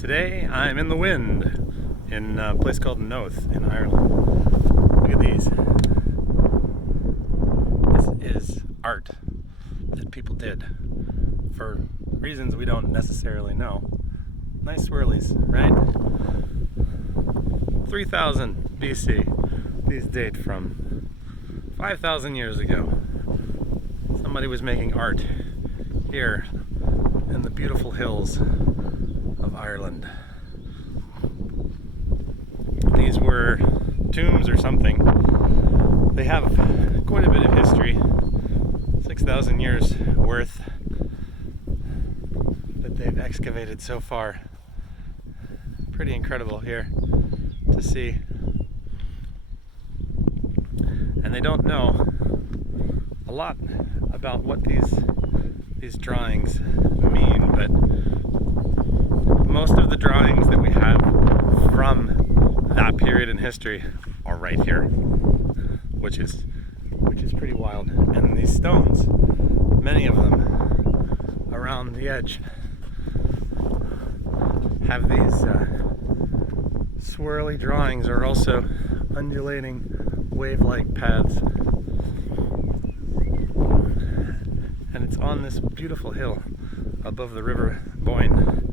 Today I'm in the wind in a place called Knowth in Ireland. Look at these. This is art that people did for reasons we don't necessarily know. Nice swirlies, right? 3000 BC. These date from 5,000 years ago. Somebody was making art here in the beautiful hills of Ireland. These were tombs or something. They have quite a bit of history, 6,000 years worth that they've excavated so far. Pretty incredible here to see. And they don't know a lot about what these drawings mean, but most of the drawings that we have from that period in history are right here, which is pretty wild. And these stones, many of them around the edge, have these swirly drawings or also undulating wave-like paths. And it's on this beautiful hill above the River Boyne.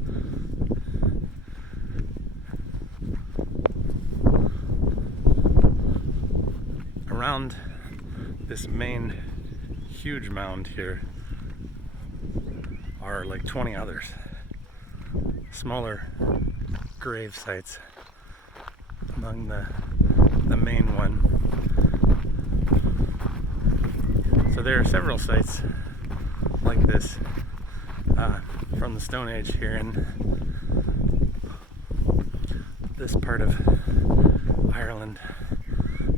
Around this main huge mound here are like 20 others, smaller grave sites among the main one. So there are several sites like this from the Stone Age here in this part of Ireland.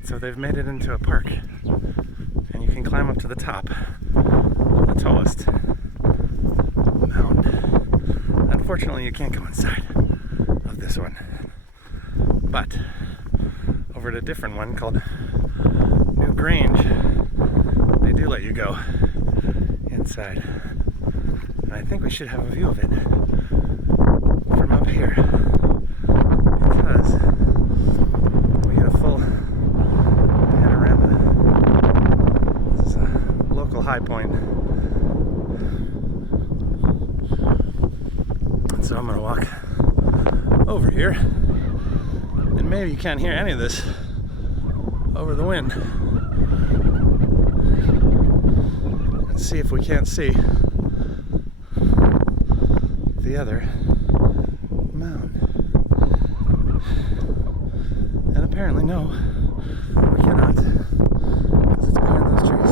So they've made it into a park, and you can climb up to the top of the tallest mound. Unfortunately, you can't go inside of this one, but over at a different one called New Grange, they do let you go inside. And I think we should have a view of it from up here, because we get a full panorama. This is a local high point. And so I'm going to walk over here, and maybe you can't hear any of this over the wind. And see if we can't see the other mound. And apparently no, we cannot, because it's behind those trees,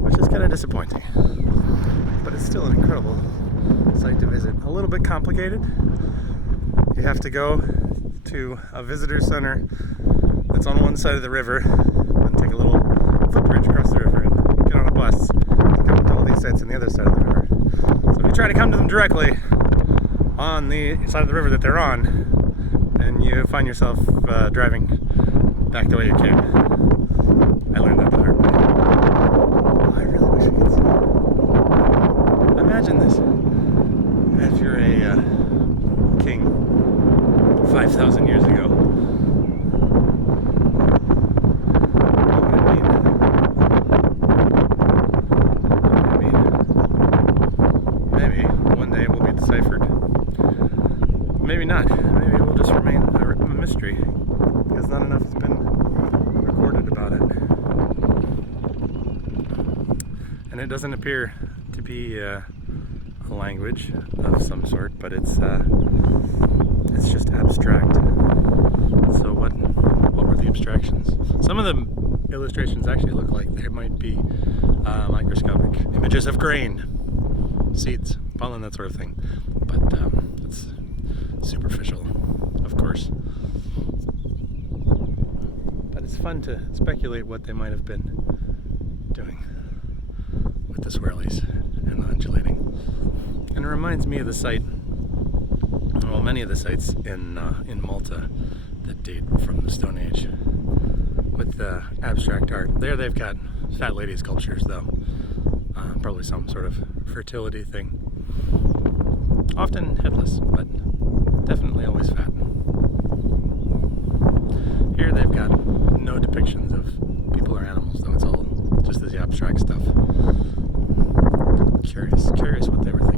which is kind of disappointing. But it's still an incredible site to visit. A little bit complicated. You have to go to a visitor center that's on one side of the river and take a little footbridge across the river and get on a bus to come to all these sites on the other side of the river. So if you try to come to them directly on the side of the river that they're on, then you find yourself driving back the way you came. I learned that the hard way. I really wish we could see. Imagine this. If you're a king 5,000 years ago, what would it mean? What would it mean? Maybe one day it will be deciphered. Maybe not. Maybe it will just remain a mystery, because not enough has been recorded about it. And it doesn't appear to be a language of some sort, but it's just abstract. So what were the abstractions? Some of the illustrations actually look like there might be microscopic images of grain, seeds, pollen, that sort of thing. But it's superficial, of course. But it's fun to speculate what they might have been doing with the swirlies and the undulating. And it reminds me of the site, well, many of the sites in Malta that date from the Stone Age with the abstract art. There they've got fat lady sculptures though, probably some sort of fertility thing. Often headless, but Definitely always fat. Here they've got no depictions of people or animals, though. It's all just this abstract stuff. Curious what they were thinking.